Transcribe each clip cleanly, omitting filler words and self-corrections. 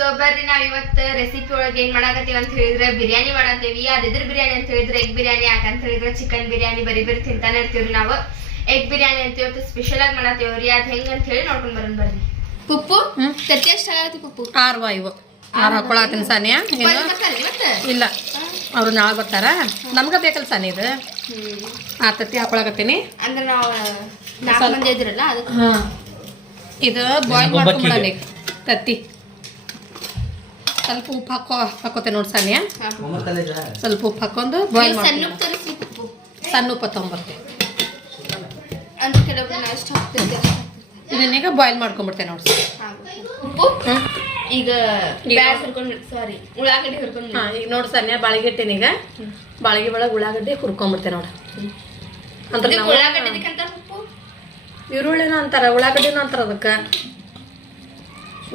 So ಬರ್ರಿ ನಾವ್ ಇವತ್ತು ರೆಸಿಪಿ ಒಳಗೆ ಏನ್ ಮಾಡಾಕತ್ತೀವಿ ಅಂತ ಹೇಳಿದ್ರೆ ಬಿರಿಯಾನಿ ಮಾಡತ್ತೇವಿ. ಅದ್ರ ಬಿರಿಯಾನಿ ಅಂತ ಹೇಳಿದ್ರೆ ಎಗ್ ಬಿರಿಯಾನಿ, ಯಾಕಂತ ಹೇಳಿದ್ರೆ ಚಿಕನ್ ಬಿರಿಯಾನಿ ಬರೀ ತಿಂತಾನೆ ಇರ್ತೀವ್ರಿ ನಾವು. ಎಗ್ ಬಿರಿಯಾನಿ ಅಂತ ಇವತ್ತು ಸ್ಪೆಷಲ್ ಆಗಿ ಮಾಡತ್ತೇವ್ರಿ. ಅದ್ ಹೆಂಗ್ ಅಂತ ಹೇಳಿ ನೋಡ್ಕೊಂಡ್ ಬರೋಣ ಬರ್ರಿ. ಪುಪ್ಪು ತತ್ತಿ ಎಷ್ಟು ಆಗತ್ತಿ ಪುಪ್ಪು? 6 ಇವು 6 ಹಾಕೊಳತ್ತೀನಿ ಸಾನಿಯಾ. ಇಲ್ಲ ಅವ್ರು ನಾಳೆ ಬರ್ತಾರ, ನಮ್ಗ ಬೇಕಲ್ಲ ಸಾನಿ ಇದು. ಆ ತತ್ತಿ ಹಾಕೊಳಕತ್ತೀನಿ ಅಂದ್ರೆ ನಾವು 4 ಮಂದಿ ಇದ್ರಲ್ಲ ಅದಕ್ಕೆ. ಇದು ಬಾಯ್ಲ್ ಮಾಡ್ಕೊಂಡ್ಬಿಡಲಿ ತತ್ತಿ. ಸ್ವಲ್ಪ ಉಪ್ಪು ಹಾಕೋತೆ ನೋಡಿ ಸಾನಿಯಾ. ಸ್ವಲ್ಪ ಉಪ್ಪು ಹಾಕೊಂಡು ಬಾಯ್ಲ್ ಮಾಡ್ಕೊಂಡು ಸಣ್ಣ ಉಪ್ಪು ತೊಗೊಂಬರ್ತೆ. ಇದನ್ನೀಗ ಬಾಯ್ಲ್ ಮಾಡ್ಕೊಂಡ್ಬಿಡ್ತೇನೆ ನೋಡಿ. ಉಪ್ಪು ಈಗ ಸಾರಿ ಉಳ್ಳಾಗಡ್ಡಿ ಹುರ್ಕೊಂಡು. ಈಗ ನೋಡಿ ಸಾನಿಯಾ ಬಾಳಿಗೆ ಇಟ್ಟೇನಿ. ಈಗ ಬಾಳಿಗೆ ಒಳಗೆ ಉಳ್ಳಾಗಡ್ಡಿ ಹುರ್ಕೊಂಡ್ಬಿಡ್ತೇನೆ ನೋಡಿ. ಅಂದ್ರೆ ಈರುಳ್ಳಿನ ಅಂತಾರ, ಉಳ್ಳಾಗಡ್ಡಿನೂ ಅಂತಾರ ಅದಕ್ಕೆ.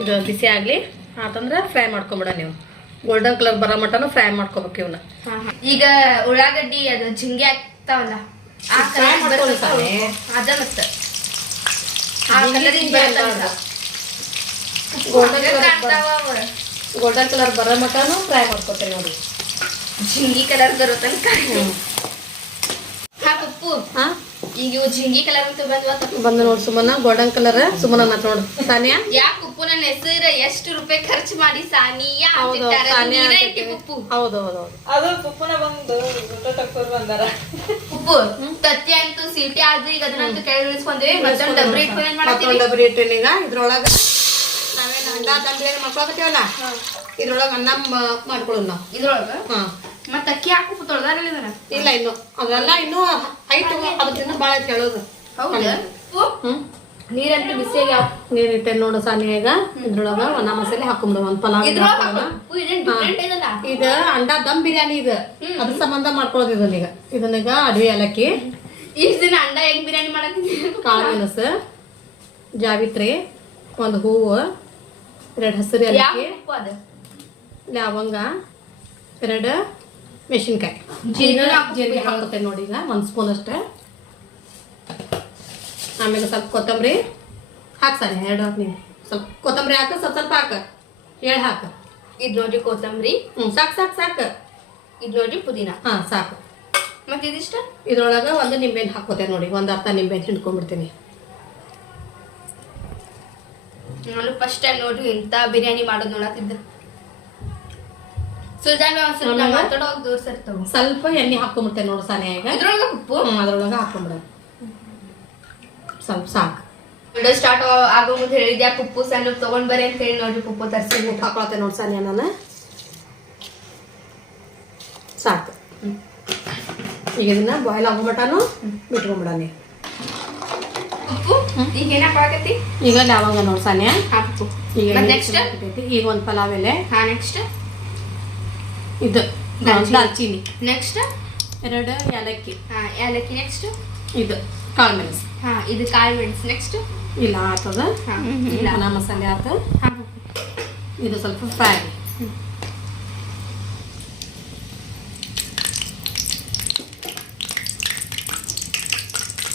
ಇದು ಬಿಸಿ ಆಗಲಿ ಆತಂದ್ರೆ ಫ್ರೈ ಮಾಡ್ಕೊಂಬಿಡ ನೀವು. ಗೋಲ್ಡನ್ ಕಲರ್ ಬರೋ ಮಟನು ಫ್ರೈ ಮಾಡ್ಕೋಬೇಕು ಇವನ್ನ. ಈಗ ಉಳ್ಳಾಗಡ್ಡಿ ಅದು ಜಿಂಗಿ ಆಗ್ತಾವಲ್ಲ ಅದ ಮತ್ತ ಗೋಲ್ಡನ್ ಕಲರ್ ಬರೋ ಮಟನು ಫ್ರೈ ಮಾಡ್ಕೊತೇನೆ ನೋಡಿ. ಜಿಂಗಿ ಕಲರ್ ಬರೋ ತನಕ. ಉಪ್ಪು ಈಗ ಇವು ಜಿಂಗಿ ಕಲರ್ ಅಂತ ಬಂದು ನೋಡಿ ಸುಮನ. ಗೋಲ್ಡನ್ ಕಲರ್ ಸುಮನ ನೋಡು ಸಾನಿಯಾ. ಯಾಕೆ ಉಪ್ಪು ನನ್ನ ಹೆಸರು ಎಷ್ಟು ರೂಪಾಯಿ ಖರ್ಚು ಮಾಡಿ ಸಾನಿಯಾ ಉಪ್ಪು. ಹೌದೌದು ಅದು ಪುಪ್ಪನ ಬಂದು ಬಂದಾರ. ಉಪ್ಪು ತತ್ತಿ ಅಂತೂ ಸೀಟಿ ಆದ್ರೂ ಈಗ ಅದನ್ನಂತೂ ಕೆಳಗೆ ಇಳಿಸ್ಕೊಂಡ್ವಿ. ಮತ್ತೊಂದು ಡಬ್ರಿ ಇಟ್ಕೊಂಡು ಏನ್ ಮಾಡ್ತೀವಿ? ಡಬ್ರಿ ಇಟ್ಟೇನಿ. ಈಗ ಇದ್ರೊಳಗ ನಾವೇನು ಅಂಡ ದಂಬಿ ಮಾಡ್ಕೊಳಕತ್ತೀವಲ್ಲ, ಇದ್ರೊಳಗ ಅನ್ನ ಮಾಡ್ಕೊಳ್ಳೋದು ನಾವು. ಇದ್ರೊಳಗ ಮತ್ತೆ ಅಕ್ಕಿ ಹಾಕು ತೊಳ್ದಾರ? ಇಲ್ಲ ಇನ್ನು ಅದೆಲ್ಲ ಇನ್ನು ಐಟು ಅದಕ್ಕಿಂತ ಭಾಳ ಐತೆ ಹೇಳೋದು. ನೀರಂತೂ ಬಿಸಿ ಆಗ್ಯಾವ. ನೀರ್ ಇಟ್ಟೆ ನೋಡು ಸಾನಿಯಾ. ಈಗ ಇದ್ರೊಳಗ ಒಣ ಮಸಾಲೆ ಹಾಕೊಂಬಿಡ. ಒಂದ್ ಪಲಾವ್ ಇದು ಅಂಡ ದಮ್ ಬಿರಿಯಾನಿ. ಇದು ಅದ್ರ ಸಂಬಂಧ ಮಾಡ್ಕೊಳ್ಳೋದು ಇದನ್ನೀಗ. ಇದನ್ನೀಗ ಅಡವಿ ಏಲಕ್ಕಿ, ಇಷ್ಟ ದಿನ ಅಂಡ ಎಗ್ ಬಿರಿಯಾನಿ ಮಾಡತ್ತೀನಿ. ಕಾಳು ಮೆಣಸು, ಜಾವಿತ್ರಿ, ಒಂದು ಹೂವು, 2 ಹಸಿರು ಏಲಕ್ಕಿ, ಲವಂಗ, 2 ಮೆಣಸಿನ್ಕಾಯಿ, ಜೀರಿಗೆ ಹಾಕೋತೇನೆ ನೋಡಿ. ಈಗ 1 ಸ್ಪೂನ್ ಅಷ್ಟೇ. ಆಮೇಲೆ ಸ್ವಲ್ಪ ಕೊತ್ತಂಬರಿ ಹಾಕಿ ಸಾರಿ 2 ಹಾಕಿ. ನೀವು ಸ್ವಲ್ಪ ಕೊತ್ತಂಬರಿ ಹಾಕ, ಸ್ವಲ್ಪ ಹಾಕ, 7 ಹಾಕ. ಇದು ನೋಡಿ ಕೊತ್ತಂಬರಿ. ಸಾಕು. ಇದು ನೋಡಿ ಪುದೀನ. ಸಾಕು. ಮತ್ತೆ ಇದಿಷ್ಟ ಇದ್ರೊಳಗ 1 ನಿಂಬೆಹಣ್ಣು ಹಾಕೋತೇನೆ ನೋಡಿ. 1 ಅರ್ಧ ನಿಂಬೆಹಣ್ಣು ಹಿಂಡ್ಕೊಂಡ್ಬಿಡ್ತೀನಿ. ನಾನು ಫಸ್ಟ್ ಟೈಮ್ ನೋಡ್ರಿ ಇಂತ ಬಿರಿಯಾನಿ ಮಾಡೋದು ನೋಡತ್ತಿದ್ದೆ. ಸ್ವಲ್ಪ ಎಣ್ಣೆ ಹಾಕೊಂಡ್ಬಿಡ್ತೇನೆ ನೋಡು ಸಾನಿಯಾ. ಈಗ ಇದ್ರೊಳಗ ಉಪ್ಪು ಅದ್ರೊಳಗ ಹಾಕೊಂಡ್ಬಿಡ. ಸ್ವಲ್ಪ ಸಾಕು. ಸ್ಟಾರ್ಟ್ ಆಗೋ ಮುಂದೆ ಹೇಳಿದ್ಯಾ ಉಪ್ಪು ಸಣ್ಣ ತಗೊಂಡ್ ಬರ್ರಿ ಅಂತ ಹೇಳಿ ನೋಡ್ರಿ. ಉಪ್ಪು ತರಿಸಿ ಉಪ್ಪು ಹಾಕೊಳತ್ತೆ ನೋಡಿ ಸಾನಿಯಾ. ನಾನು ಸಾಕು. ಈಗ ಇದನ್ನ ಬಾಯ್ಲ್ ಆಗೋ ಮಟನು ಬಿಟ್ಕೊಂಡ್ಬಿಡ ನೀ. ಉಪ್ಪು ಈಗ ಏನ್ ಹಾಕೊಳಕತ್ತಿ? ಈಗ ಲವಂಗ ನೋಡಿ ಸಾನಿಯಾ. ಹಾಕು. ಈಗ ನೆಕ್ಸ್ಟ್ ಈಗ 1 ಪಲಾವ್ ಎಲೆ. ನೆಕ್ಸ್ಟ್ ಇದು ದಾಲ್ಚಿನ್ನಿ. ನೆಕ್ಸ್ಟ್ 2 ಏಲಕ್ಕಿ. ಏಲಕ್ಕಿ. ನೆಕ್ಸ್ಟ್ ಇದು ಕಾಳು ಮೆಣಸು. ಇದು ಕಾಳು ಮೆಣಸು. ನೆಕ್ಸ್ಟ್ ಇಲ್ಲ ಆತದ ಒಣ ಮಸಾಲೆ ಆತ. ಇದು ಸ್ವಲ್ಪ ಫ್ರೈ.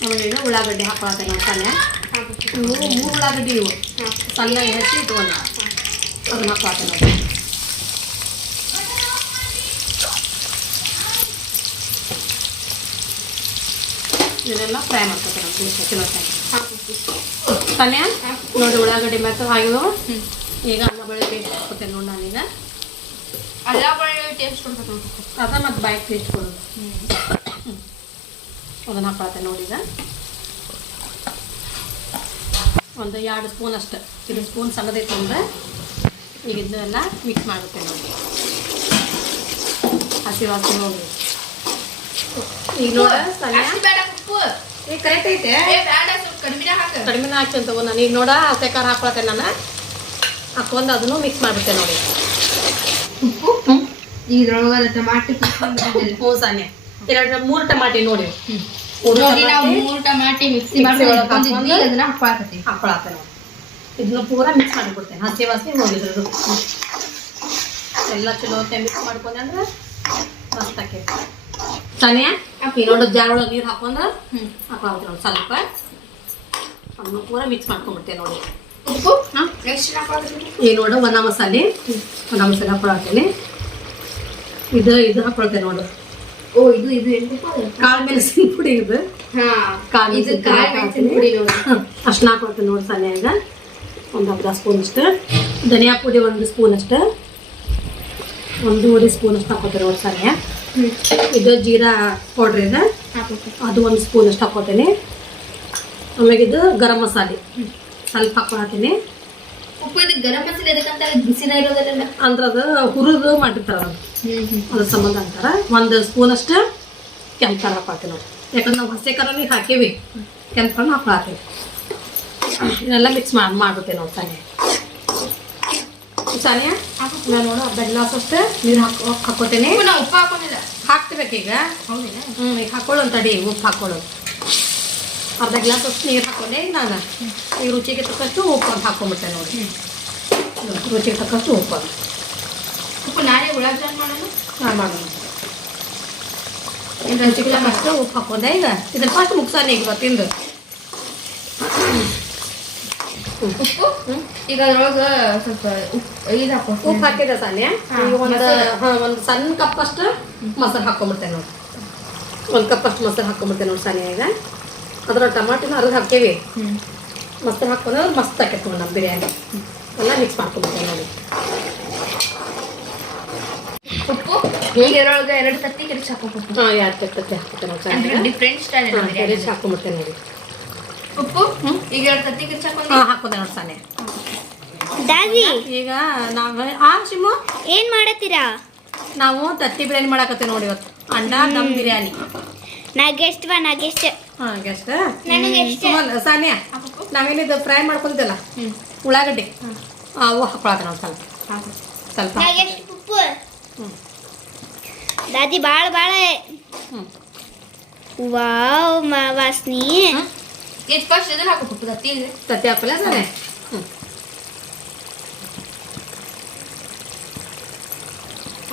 ಆಮೇಲೆ ಈಗ ಉಳ್ಳಾಗಡ್ಡಿ ಹಾಕೊಳತ್ತೆ ನೋಡಿ ಸಾನಿಯಾ. ಇವು 3 ಉಳ್ಳಾಗಡ್ಡಿ. ಇವು ಸಣ್ಣ ಹೆಚ್ಚಿ ಇಟ್ಕೊಂಡು ಅದನ್ನ ಹಾಕೊಳತ್ತೆ ನೋಡಿ. ಇದೆಲ್ಲ ಫ್ರೈ ಮಾಡ್ಕೊತಾರೆ ಚಲೋ ಸಾನಿಯಾ. ನೋಡಿ ಉಳ್ಳಾಗಡ್ಡಿ ಮೆತ್ತ ಆಗಿದವು. ಈಗ ಅಲ್ಲ ಬೆಳ್ಳುಳ್ಳಿ ಪೇಸ್ಟ್ ಹಾಕ್ಕೊತೇನೆ ನೋಡಿ ನಾನೀಗ. ಅಲ್ಲ ಬೆಳ್ಳುಳ್ಳಿ ಟೇಸ್ಟ್ ಕೊಡ್ಬೇಕು ಅದ ಮತ್ತು ಬಾಯಿಗೆ ಟೇಸ್ಟ್ ಕೊಡೋದು. ಅದನ್ನು ಹಾಕೊಳತ್ತೆ ನೋಡಿ. ಈಗ 1 2 ಸ್ಪೂನ್ ಅಷ್ಟು. ಇದು ಸ್ಪೂನ್ ಸಣ್ಣದೈತೆ ಅಂದ್ರೆ ಈಗ ಇದನ್ನೆಲ್ಲ ಮಿಕ್ಸ್ ಮಾಡುತ್ತೆ ನೋಡಿ. ಹಸಿ ವಾಸನೆ ಹೋಗಿ. ಈಗ ನೋಡ ಸಾನಿಯಾ ಈಗ ಕರೆಕ್ಟ್ ಐತೆ. ಕಡಿಮೆ ಹಾಕ್ತೇನೆ ತಗೋ ನಾನು. ಈಗ ನೋಡ ಹಸೆ ಖಾರ ಹಾಕೊಳತ್ತೆ ನಾನು. ಹಾಕೊಂಡು ಅದನ್ನು ಮಿಕ್ಸ್ ಮಾಡ್ಬಿಟ್ಟೆ ನೋಡಿ. ಉಪ್ಪು ಇದ್ರೊಳಗ ಟಮಾಟಿ. ಹ್ಞೂ ಸಾನಿಯಾ. 3 ಟಮಾಟಿ ನೋಡಿ. 3 ಟಮಾಟಿ ಮಿಕ್ಸಿ ಮಾಡಿ ಅದನ್ನ ಹಾಕೊಳತ್ತೆ ನೋಡಿ. ಇದನ್ನ ಪೂರಾ ಮಿಕ್ಸ್ ಮಾಡಿಬಿಡ್ತೇನೆ. ಹಸಿ ವಾಸನೆ ಹೋಗಿದ್ರು ಎಲ್ಲ ಚಲೋ ಮಿಕ್ಸ್ ಮಾಡ್ಕೊಂಡೆ ಅಂದ್ರೆ ಮಸ್ತ್ ಆಕೈತಿ ಸಾನಿಯಾ. ಇನ್ನೊಂದು ಜಾರ್ ಒಳಗೆ ನೀರು ಹಾಕೊಂಡ್ರೆ ಹಾಕೊಳ್ಳೋದು ನೋಡಿ. ಸ್ವಲ್ಪ ಅದನ್ನು ಪೂರಾ ಮಿಕ್ಸ್ ಮಾಡ್ಕೊಂಡ್ಬಿಡ್ತೇನೆ ನೋಡಿ. ಉಪ್ಪು ಹಾಂ ನೆಕ್ಸ್ಟ್ ಹಾಕೋದ್ರಿ ಈಗ ನೋಡು ಒಣ ಮಸಾಲೆ ಹಾಕೊಳತ್ತೀನಿ. ಇದು ಹಾಕೊಳ್ತೇನೆ ನೋಡು. ಓ ಇದು ಕಾಳು ಮೆಣಸಿನ ಪುಡಿ ಇದು. ಕಾಳು ಇದು ಮೆಣಸಿನ ಕಾಳು ಮೆಣಸಿನ ಪುಡಿ ನೋಡಿ. ಅಷ್ಟು ಹಾಕೊಳ್ತೇನೆ ನೋಡಿ ಸಾನ್ಯಾಗ. ಒಂದು ಅರ್ಧ ಸ್ಪೂನ್ ಅಷ್ಟು ಧನಿಯಾ ಪುಡಿ, 1 ಸ್ಪೂನ್ ಅಷ್ಟು, 1 ಸ್ಪೂನ್ ಅಷ್ಟು ಹಾಕೋತೇನೆ ನೋಡಿ ಸಾನ್ಯ. ಇದು ಜೀರಾ ಪೌಡ್ರ್ ಇದೆ, ಅದು 1 ಸ್ಪೂನ್ ಅಷ್ಟು ಹಾಕೋತೇನೆ. ಆಮೇಲೆ ಇದು ಗರಂ ಮಸಾಲೆ ಸ್ವಲ್ಪ ಹಾಕೊಳತ್ತೀನಿ. ಉಪ್ಪು ಇದು ಗರಂ ಮಸಾಲೆ ಎದಕ್ಕಂತ ಬಿಸಿನ ಇರೋದಲ್ಲ ಅಂದ್ರೆ ಅದು ಹುರಿದು ಮಾಡಿರ್ತಾರ ಅದ್ರ ಸಂಬಂಧ ಅಂತಾರ. 1 ಸ್ಪೂನ್ ಅಷ್ಟು ಕೆಂಪು ಖಾರ ಹಾಕ್ತೀನಿ ನಾವು, ಯಾಕಂದ್ರೆ ನಾವು ಹಸಿ ಖಾರನೇ ಹಾಕೀವಿ, ಕೆಂಪು ಖಾರ ಹಾಕ್ತೀವಿ. ಇದೆಲ್ಲ ಮಿಕ್ಸ್ ಮಾಡ್ಬಿಡ್ತೇವೆ ನಾವು ಸಾನ್ಯ. ನಾನು ನೋಡು ಅರ್ಧ ಗ್ಲಾಸ್ ಅಷ್ಟು ನೀರು ಹಾಕೋತೇನೆ. ನಾವು ಉಪ್ಪು ಹಾಕೊಂಡಿಲ್ಲ, ಹಾಕ್ತಿಬೇಕೀಗ. ಹೌದೇನಾ? ಈಗ ಹಾಕೊಳ್ಳೋ ತಡಿ, ಉಪ್ಪು ಹಾಕೊಳ್ಳೋದು. ಅರ್ಧ ಗ್ಲಾಸ್ ಅಷ್ಟು ನೀರು ಹಾಕೊಂಡೆ ಈಗ ನಾನು. ಈಗ ರುಚಿಗೆ ತಕ್ಕಷ್ಟು ಉಪ್ಪು ಅಂತ ಹಾಕೊಂಡ್ಬಿಟ್ಟೆ ನೋಡಿ. ರುಚಿಗೆ ತಕ್ಕಷ್ಟು ಉಪ್ಪು ನಾಳೆ ಗುಲಾಬ್ ಜಾಮೂನ್ ಮಾಡೋಣ. ಮಾಡೋಣ. ರುಚಿಗೆ ತಕ್ಕಷ್ಟು ಉಪ್ಪು ಹಾಕೊಂಡೆ. ಈಗ ಇದನ್ನ ಫಸ್ಟ್ ಮುಗ್ಸಾನೆ ಈಗ ತಿಂದು ಉಪ್ಪು. ಈಗ ಅದ್ರೊಳಗೆ ಸ್ವಲ್ಪ ಇದು ಹಾಕೋ. ಉಪ್ಪು ಹಾಕಿದೆ ಸಾನ್ಯ. ಒಂದು ಸಣ್ಣ ಕಪ್ ಅಷ್ಟು ಮೊಸರು ಹಾಕೊಂಡ್ಬಿಡ್ತೇನೆ ನೋಡಿ. 1 ಕಪ್ ಅಷ್ಟು ಮೊಸರು ಹಾಕೊಂಡ್ಬಿಡ್ತೇನೆ ನೋಡಿ ಸಾನ್ಯ. ಈಗ ಅದ್ರ ಟಮಾಟಿನ ಅರ್ಧ ಹಾಕೇವಿ, ಮೊಸರು ಹಾಕೊಂಡ್ರೆ ಮಸ್ತ್ ಹಾಕೈತೆ ನೋಡಿ ನಮ್ಮ ಬಿರಿಯಾನಿ. ಎಲ್ಲ ಮಿಕ್ಸ್ ಮಾಡ್ಕೊಂಡ್ಬಿಡ್ತೇನೆ ನೋಡಿ. ಉಪ್ಪು ಈಗ ಇದ್ರೊಳಗೆ 2 ತತ್ತಿ ಕೆರಿಚ್ ಹಾಕೋಬೇಕು. 2 ತತ್ತಿ ಹಾಕ್ತೇನೆ ನೋಡಿ ಸಾನ್ಯ. ಡಿಫ್ರೆಂಟ್ ಸ್ಟೈಲ್ ಕೆರಿಚ್ ಹಾಕೊಂಡ್ಬಿಡ್ತೇನೆ ನೋಡಿ. ಉಪ್ಪು ಈಗ 2 ತತ್ತಿ ಕೆರಿಚ್ ಹಾಕೊಂಡೆ ನೋಡಿ ಸಾನ್ಯ. ದಾದಿ ಈಗ ನಾವು ಶಿಮು ಏನ್ ಮಾಡತ್ತೀರಾ? ನಾವು ತತ್ತಿ ಬಿರಿಯಾನಿ ಮಾಡಾಕತ್ತೇವೆ ನೋಡಿ ಇವತ್ತು. ಅಂಡ ದಮ್ ಬಿರಿಯಾನಿ. ನಾಗೆಸ್ಟ್ ಗೆಸ್ಟ್ ನನಗೆಷ್ಟ? ಸಾನ್ಯ, ನಾವೇನಿದು ಫ್ರೈ ಮಾಡ್ಕೊಂತಿಲ್ಲ ಉಳ್ಳಾಗಡ್ಡಿ, ಅವು ಹಾಕೊಳತ್ತ ನಾವು ಸ್ವಲ್ಪ ನಾಗೆಷ್ಟು ಉಪ್ಪು? ದಾದಿ ಬಾಳ ವಾವ್ ವಾಸ್ನಿ. ಇದು ಫಸ್ಟ್ ಇದನ್ನ ಹಾಕೋಬೇಕು ತತ್ತಿ. ತತ್ತಿ ಹಾಕಲ್ಲ ಸಾನ್ಯ.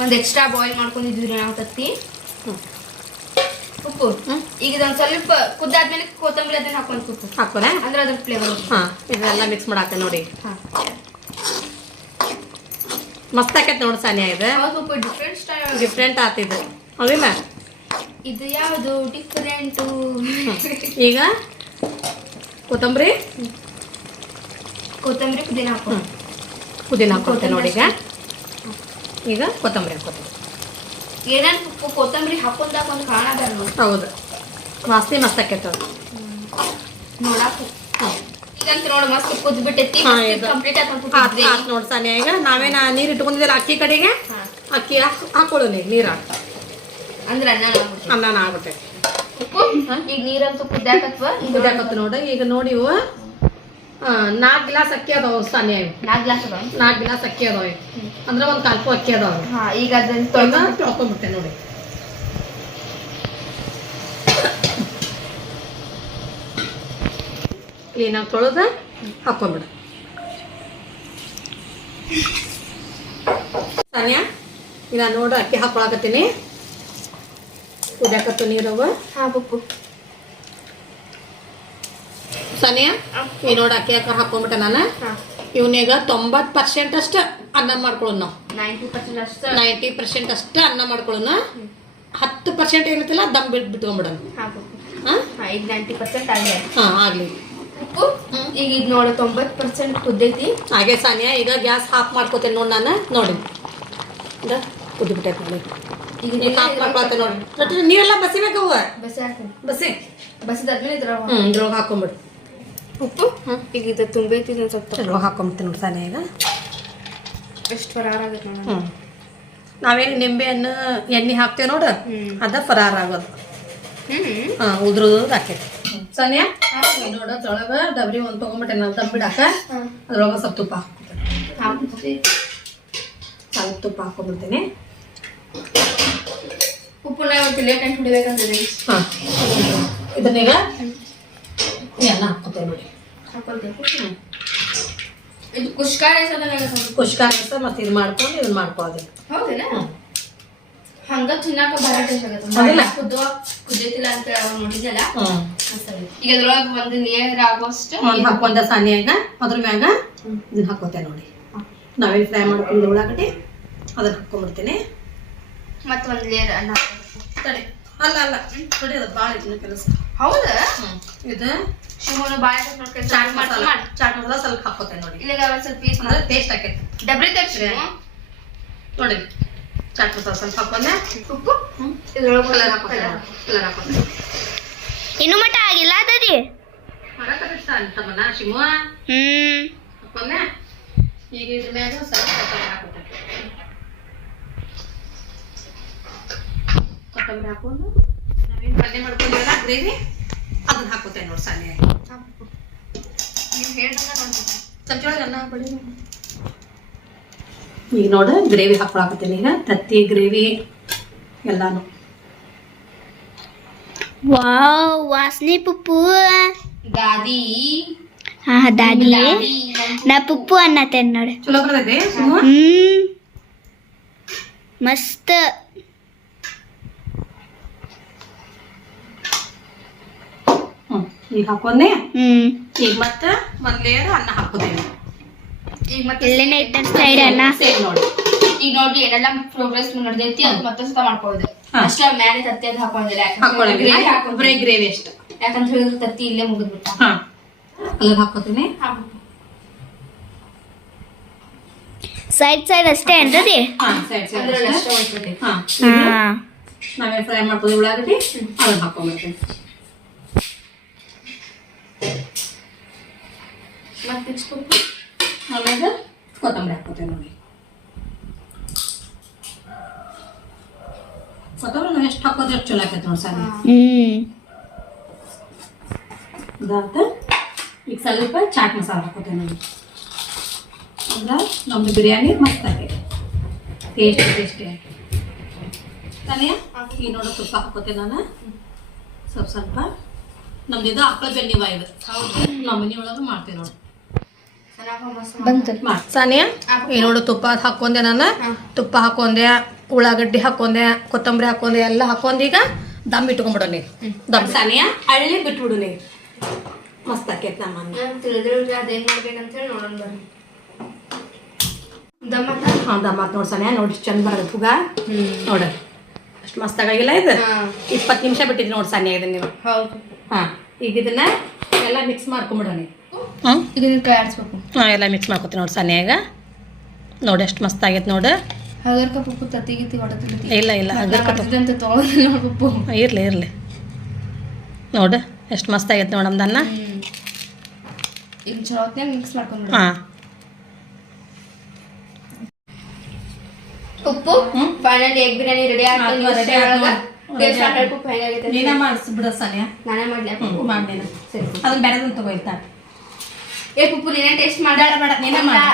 ಒಂದು ಎಕ್ಸ್ಟ್ರಾ ಬಾಯ್ಲ್ ಮಾಡ್ಕೊಂಡಿದ್ವಿ ನಾವು ತತ್ತಿ. ಉಪ್ಪು ಈಗ ಇದೊಂದು ಸ್ವಲ್ಪ ಕುದ್ದಾದ್ಮೇಲೆ ಕೊತ್ತಂಬರಿ ಅದನ್ನ ಹಾಕೊಂಡು ಉಪ್ಪು ಹಾಕೋಣ ಅಂದ್ರೆ ಅದ್ರ ಫ್ಲೇವರ್. ಇದೆಲ್ಲ ಮಿಕ್ಸ್ ಮಾಡಾಕ ನೋಡಿ. ಮಸ್ತ್ ಆಕೈತೆ ನೋಡಿ ಸಾನ್ಯ. ಇದು ಹೌದು ಉಪ್ಪು ಡಿಫ್ರೆಂಟ್ ಸ್ಟೈಲ್. ಡಿಫ್ರೆಂಟ್ ಆತಿದ್ದು ಹೌದಿಲ್ಲ? ಇದು ಯಾವುದು ಡಿಫ್ರೆಂಟು? ಈಗ ಕೊತ್ತಂಬರಿ ಪುದೀನ ಹಾಕೋ. ಪುದೀನ ಹಾಕೋತೆ ನೋಡಿ. ಈಗ ಕೊತ್ತಂಬರಿ ಹಾಕೋತೆ. ಏನೇನು ಕೊತ್ತಂಬರಿ ಹಾಕೊಂಡಾಗ ಒಂದು ಕಾಣೋದಲ್ಲ. ಹೌದು, ವಾಸನೆ ಮಸ್ತ್ ಆಕೈತೆ ನೋಡಾಕ. ಈಗಂತ ನೋಡಿ ಮಸ್ತ್ ಕುದ್ಬಿಟ್ಟೈತಿ, ಕಂಪ್ಲೀಟ್ ಆತ್ ನೋಡಿ ಸಾನ್ಯ. ಈಗ ನಾವೇನ ನೀರು ಇಟ್ಕೊಂಡಿದ್ದಲ್ಲ ಅಕ್ಕಿ ಕಡೆಗೆ, ಅಕ್ಕಿ ಹಾಕೊಳ್ಳು ನೀರು ಅಂದ್ರೆ ಅನ್ನ ಆಗ್ಬಿಟ್ಟೆ. ಉಪ್ಪು ಈಗ ನೀರಂತೂ ಕುದ್ಯಾಕತ್ತು ನೋಡಿ. ಈಗ ನೋಡಿ ಇವು 4 ಗ್ಲಾಸ್ ಅಕ್ಕಿ ಅದಾವ ಸಾನ್ಯ. 4 ಗ್ಲಾಸ್ ಅದಾವ. 4 ಗ್ಲಾಸ್ ಅಕ್ಕಿ ಅದಾವ ಅಂದ್ರೆ 1 ಕಾಲ್ಪು ಅಕ್ಕಿ ಅದಾವ. ಈಗ ಅದನ್ನ ತೊಳ್ಕೊಂಡ್ಬಿಟ್ಟೆ ನೋಡಿ. ನಾವು ತೊಳೆದ ಹಾಕೊಂಡ್ಬಿಡ ಸಾನ್ಯ. ಈಗ ನೋಡು ಅಕ್ಕಿ ಹಾಕೊಳಕತ್ತೀನಿ. ಕುದ್ಯಾಕತ್ತು ನೀರವ ಉಪ್ಪು ಸಾನ್ಯ. ಈ ನೋಡು ಅಕ್ಕಿ ಹಾಕೊಂಡ್ಬಿಟ್ಟೆ ನಾನು. ಇವನಿಗ 90% ಅಷ್ಟು ಅನ್ನ ಮಾಡ್ಕೊಳ್ಳೋಣ ನಾವು. 90% ಅಷ್ಟು ಅನ್ನ ಮಾಡ್ಕೊಳ್ಳೋಣ. 10% ಏನೈತಿಲ್ಲ ದಮ್ ಬಿಟ್ಕೊಂಡ್ಬಿಡೋಣ. ಈಗ 90% ಆಗಿದೆ. ಆಗ್ಲಿ. ಉಪ್ಪು ಈಗ ಇದು ನೋಡಿ 90% ಕುದ್ದೈತಿ. ಹಾಗೆ ಸಾನ್ಯ. ಈಗ ಗ್ಯಾಸ್ ಆಫ್ ಮಾಡ್ಕೋತೇನೆ ನೋಡಿ ನಾನು. ನೋಡಿ ಕುದ್ಬಿಟ್ಟೈತೆ ನೋಡಿ. ಈಗ ಆಫ್ ಮಾಡ್ಕೊಳ್ತೇನೆ ನೋಡಿ. ನೀವೆಲ್ಲ ಬಸಿಬೇಕವ. ಬಸಿದಾದ್ಮೇಲೆ ಇದ್ರೊಳಗೆ ಹಾಕೊಂಡ್ಬಿಡು ಉಪ್ಪು. ಈಗ ಇದು ತುಂಬೈತಿ ಸ್ವಲ್ಪ ಇದ್ರೊಳಗೆ ಹಾಕೊಂಡ್ಬಿಡ್ತೀನಿ ನೋಡಿ ಸಾನ್ಯ. ಈಗ ಎಷ್ಟು ಫರಾರ್ ಆಗೈತೆ ನೋಡಿ. ನಾವೇನು ನಿಂಬೆಹಣ್ಣು ಎಣ್ಣೆ ಹಾಕ್ತೇವೆ ನೋಡು, ಅದ ಫರಾರ್ ಆಗೋದು. ಉದ್ರದು ಹಾಕೈತಿ ಸಾನ್ಯ. ನೋಡ ತೊಳಗ ಡಬ್ರಿ ಒಂದು ತೊಗೊಂಡ್ಬಿಟ್ಟೆ ನಾನು ದಮ್ ಬಿಡಾಕ. ಅದ್ರೊಳಗೆ ಸ್ವಲ್ಪ ತುಪ್ಪ ಸ್ವಲ್ಪ ತುಪ್ಪ ಹಾಕೊಂಡ್ಬಿಡ್ತೀನಿ. ಉಪ್ಪುನ ಒಂದು ಲೇಟ್ ಆಗಿ ಹಿಡಿಬೇಕಂತದೆ. ಇದನ್ನೀಗ ಎಲ್ಲ ಹಾಕ್ಕೊತೇವೆ ನೋಡಿ. ಹಾಕೊಳ್ತೇವೆ. ಇದು ಕುಷ್ಕ ರೈಸ್ ಅದನ್ನ ಕುಷ್ಕ ರೈಸ್ ಮತ್ತೆ ಇದು ಮಾಡ್ಕೊಂಡು ಇದನ್ನ ಮಾಡ್ಕೊಳ್ಳೋದು. ಹೌದೇನಾ? ಹಂಗ ತಿನ್ನಾಕ ಭಾಳ ಟೇಸ್ಟ್ ಆಗತ್ತೆ ಹೌದಲ್ಲ? ಕುದಿಯತಿಲ್ಲ ಅಂತ ಹೇಳಿ ಅವ್ರು ನೋಡಿದ್ಯಲ್ಲ ಹ್ಮ್ ಈಗ ಅದ್ರೊಳಗೆ ಒಂದು ಲೇಯರ್ ಆಗೋಷ್ಟು ಒಂದು ಹಾಕೊಂಡ ಸಾನ್ಯಾಗ ಅದ್ರ ಮ್ಯಾಗ ಇದನ್ನ ಹಾಕೋತೆ ನೋಡಿ ನಾವೇನು ಫ್ರೈ ಮಾಡ್ಕೊಂಡು ಉಳ್ಳಾಗಡ್ಡಿ ಅದನ್ನ ಹಾಕೊಂಡ್ಬಿಡ್ತೀನಿ ಮತ್ತ ಒಂದ್ ಲೇಯರ್ ಅನ್ನ ತಡಿ ಅಲ್ಲ ಅಲ್ಲ ತಡಿ ಅದು ಭಾಳ ಇದನ್ನ ಕೆಲಸ ಹೌದಾ ಇದು ಶಿವನು ಬಾಳೆ ನೋಡ್ಕೊಂಡು ಚಾಟ್ ಮಸಾಲ ಸ್ವಲ್ಪ ಹಾಕೋತೆ ನೋಡಿ ಇಲ್ಲಿಗ ಒಂದ್ ಸ್ವಲ್ಪ ಪೀಸ್ ಅಂದ್ರೆ ಟೇಸ್ಟ್ ಆಕೈತಿ ಡಬ್ರಿ ತರ್ಸಿ ನೋಡಿ ಚಾಟ್ ಮಸಾಲ ಸ್ವಲ್ಪ ಹಾಕೊಂಡೆ ಉಪ್ಪು ಇದ್ರೊಳಗೆ ಕಲರ್ ಹಾಕೋತೆ ಇನ್ನು ಮಟ ಆಗಿಲ್ಲ ಅದರಿ ಅಂತಮ್ಮನ ಶಿವ ಹಾಕೊಂಡೆ ಈಗ ಇದ್ರ ಮ್ಯಾಗ ಸ್ವಲ್ಪ ಕೊತ್ತಂಬರಿ ಹಾಕೋತೆ ಕೊತ್ತಂಬರಿ ಹಾಕೊಂಡು ನಾವೇನು ಪಲ್ಯ ಮಾಡ್ಕೊಂಡಿವಲ್ಲ ಗ್ರೇವಿ ಅದನ್ನ ಹಾಕೋತೆ ನೋಡಿ ಸಾನ್ಯ ನೀವು ಹೇಳ್ದಂಗ ನೋಡ್ತೀನಿ ಸಂಜೆಯೊಳಗೆ ಅನ್ನ ಹಾಕ್ಬಿಡಿ ಈಗ ನೋಡು ಗ್ರೇವಿ ಹಾಕೊಳಕತ್ತೀನಿ ಈಗ ತತ್ತಿ ಗ್ರೇವಿ ಎಲ್ಲಾನು ವಾವ್ ವಾಸನೆ ಪುಪ್ಪು ದಾದಿ ಹಾ ದಾದಿ ನಾ ಪುಪ್ಪು ಅನ್ನತ್ತೇನ್ ನೋಡು ಚಲೋ ಬರ್ತೈತೆ ಮಸ್ತ್ ಈಗ ಹಾಕೊಂಡೆ ಹ್ಮ್ ಈಗ ಮತ್ತೆ ಒಂದ್ ಲೇಯರ್ ಅನ್ನ ಹಾಕೋತೀನಿ ಈಗ ಮತ್ತೆ ಎಲ್ಲೇನೆ ಇಟ್ಟ ಸೈಡ್ ಅನ್ನ ಸೇಮ್ ನೋಡಿ ಈಗ ನೋಡಿ ಏನೆಲ್ಲ ಪ್ರೋಗ್ರೆಸ್ ನಡೆದೈತಿ ಅದು ಮತ್ತೆ ಸುತ್ತ ಮಾಡ್ಕೊಳ್ಳೋದು ಹಾ. ಅಷ್ಟೇ ಮ್ಯಾಲೆ ತತ್ತಿ ಅದು ಹಾಕೊಂಡಿಲ್ಲ ಹಾಕೊಳ್ಳೋದು ಬರೀ ಗ್ರೇವಿ ಅಷ್ಟು ಯಾಕಂತ ಹೇಳಿದ್ರೆ ತತ್ತಿ ಇಲ್ಲೇ ಮುಗಿದ್ಬಿಟ್ಟ ಹಾ ಕಲರ್ ಹಾಕೋತೀನಿ ಸೈಡ್ ಅಷ್ಟೇ ಏನ್ರಿ ಹಾ ಸೈಡ್ ಅದ್ರಲ್ಲಿ ಸೈಡ್ ಅಷ್ಟೇ ಹೋಗ್ಬಿಟ್ಟೆ ಹಾ ಹಾ ನಾವೇ ಫ್ರೈ ಮಾಡ್ಬೋದು ಉಳ್ಳಾಗಡ್ಡಿ ಅದನ್ನ ಹಾಕೊಂಡ್ಬಿಡ್ತೀನಿ ಮತ್ತೆ ಉಪ್ಪು ಆಮೇಲೆ ಕೊತ್ತಂಬರಿ ಹಾಕೋತೀನಿ ನೋಡಿ ಕೊತ್ತಂಬರಿ ನಾವು ಎಷ್ಟು ಹಾಕೋದು ಎಷ್ಟು ಚಲೋ ಆಕೈತೆ ನೋಡಿ ಸರ್ ಇದಾಯ್ತು ಈಗ ಸ್ವಲ್ಪ ಚಾಟ್ ಮಸಾಲ ಹಾಕೋತೀನಿ ನೋಡಿ ಅಂದ್ರೆ ನಮ್ಮದು ಬಿರಿಯಾನಿ ಮಸ್ತ್ ಆಗೈತೆ ಟೇಸ್ಟಿ ತಾನೇ ಈಗ ನೋಡಿ ತುಪ್ಪ ಹಾಕೋತೀನಿ ನಾನು ಸ್ವಲ್ಪ ನಮ್ದು ಇದು ಆಕಳ ಬೆಣ್ಣೆ ಬಾಯಿ ಇದು ನಮ್ಮ ಮನೆ ಒಳಗೆ ಮಾಡ್ತೀವಿ ನೋಡಿ ಬಂತು ಸಾನಿಯಾ ಈ ನೋಡು ತುಪ್ಪ ಹಾಕೊಂಡೆ ನಾನು ತುಪ್ಪ ಹಾಕೊಂಡೆ ಉಳ್ಳಾಗಡ್ಡಿ ಹಾಕೊಂಡೆ ಕೊತ್ತಂಬರಿ ಹಾಕೊಂಡೆ ಎಲ್ಲ ಹಾಕೊಂಡ್ ಈಗ ದಮ್ ಇಟ್ಕೊಂಡ್ಬಿಡೋ ನೀ ದಮ್ ಸಾನಿಯಾ ಹಳ್ಳಿ ಬಿಟ್ಬಿಡು ನೀ ಮಸ್ತ್ ಆಕೈತೆ ನಮ್ಮ ಮನೆ ತಿಳಿದ್ರೆ ಅದೇನ್ ಮಾಡ್ಬೇಕಂತ ಹೇಳಿ ನೋಡೋಣ ಬರ್ರಿ ದಮ್ಮತ್ತ ಹಾಂ ದಮ್ ಆತ್ ನೋಡಿ ಸಾನಿಯಾ ನೋಡಿ ಚಂದ ಬರೋದು ಹುಗ ನೋಡ ಅಷ್ಟು ಮಸ್ತ್ ಆಗಿಲ್ಲ ಇದು 20 ನಿಮಿಷ ಬಿಟ್ಟಿದ್ರಿ ನೋಡಿ ಸಾನಿಯಾ ಇದನ್ನ ನೀವು ಹೌದು ಹಾಂ ಈಗ ಇದನ್ನ ಎಲ್ಲ ಮಿಕ್ಸ್ ಮಾಡ್ಕೊಂಬಿಡೋ ನೀ ಇದನ್ನ ಕೈ ಆಡಿಸ್ಬೇಕು ಹಾಂ ಎಲ್ಲ ಮಿಕ್ಸ್ ಮಾಡ್ಕೊತೀನಿ ನೋಡಿ ಸಾನಿಯಾಗ ನೋಡಿ ಎಷ್ಟು ಮಸ್ತ್ ಆಗೈತೆ ನೋಡು ಹಗರ್ಕ ಪಪ್ಪು ತತ್ತಿ ಗಿತ್ತಿ ಹೊಡೆದಿಲ್ಲ ಇಲ್ಲ ಇಲ್ಲ ಅಗರ್ಕ ಅಂತ ತೊಗೊಳೋದಿಲ್ಲ ನೋಡಿ ಪಪ್ಪು ಇರಲಿ ನೋಡು ಎಷ್ಟು ಮಸ್ತ್ ಆಗೈತೆ ನೋಡಿ ನಮ್ದನ್ನ ಈಗ ಚಲೋ ಹೊತ್ನ್ಯಾಗ ಮಿಕ್ಸ್ ಮಾಡ್ಕೊಂಡು ಹಾಂ ಉಪ್ಪು ಫೈನಲ್ ಎಗ್ ಬಿರಿಯಾನಿ ರೆಡಿ ಆಗಿ ಉಪ್ಪು ಹೆಂಗಾಗೈತೆ ನೀನೇ ಮಾಡಿಸ್ಬಿಡ ಸಾನಿಯಾ ನಾನೇ ಮಾಡ್ಲಿ ಮಾಡಿ ಸರಿ ಅದನ್ನ ಬೇಡದನ್ನ ತಗೋಯ್ತಾ ಏ ಪಪ್ಪು ನೀನೇ ಟೇಸ್ಟ್ ಮಾಡ ಬೇಡ ನೀನೇ ಮಾಡಿ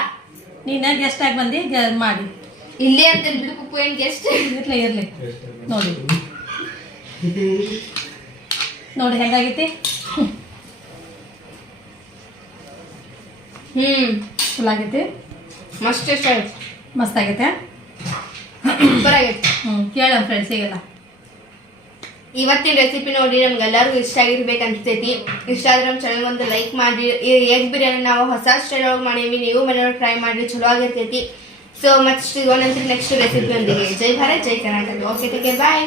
ನೀನೇ ಗೆಸ್ಟ್ ಆಗಿ ಬಂದು ಮಾಡಿ ಇಲ್ಲೇ ಅಂತ ಬಿಡು ಪಪ್ಪು ಏನ್ ಗೆಸ್ಟ್ ಇರ್ಲಿ ನೋಡಿ ಹೆಂಗಾಗೈತಿ ಚಲೋ ಆಗೈತಿ ಮಸ್ತ್ ಟೇಸ್ಟ್ ಆಗೈತೆ ಮಸ್ತ್ ಆಗೈತೆ ಸೂಪರ್ ಆಗೈತೆ ಕೇಳ ಫ್ರೆಂಡ್ಸಿಗೆಲ್ಲ ಇವತ್ತಿನ ರೆಸಿಪಿ ನೋಡಿ ನಮ್ಗೆಲ್ಲರಿಗೂ ಇಷ್ಟ ಆಗಿರ್ಬೇಕು ಅನ್ಸ್ತೈತಿ ಇಷ್ಟ ಆದ್ರೆ ನಮ್ಮ ಚಾನಲ್ ಒಂದು ಲೈಕ್ ಮಾಡಿ ಈ ಎಗ್ ಬಿರಿಯಾನಿ ನಾವು ಹೊಸ ಸ್ಟೈಲ್ ಒಳಗೆ ಮಾಡೀವಿ ನೀವು ಮನೆಯೊಳಗೆ ಟ್ರೈ ಮಾಡಿ ಚಲೋ ಆಗಿರ್ತೈತಿ ಸೊ ಮತ್ತೆ ಸಿಗೋಣ ನೆಕ್ಸ್ಟ್ ರೆಸಿಪಿ ಒಂದಿಗೆ Jai Bharat Jai Karnataka okay take care ಬಾಯ್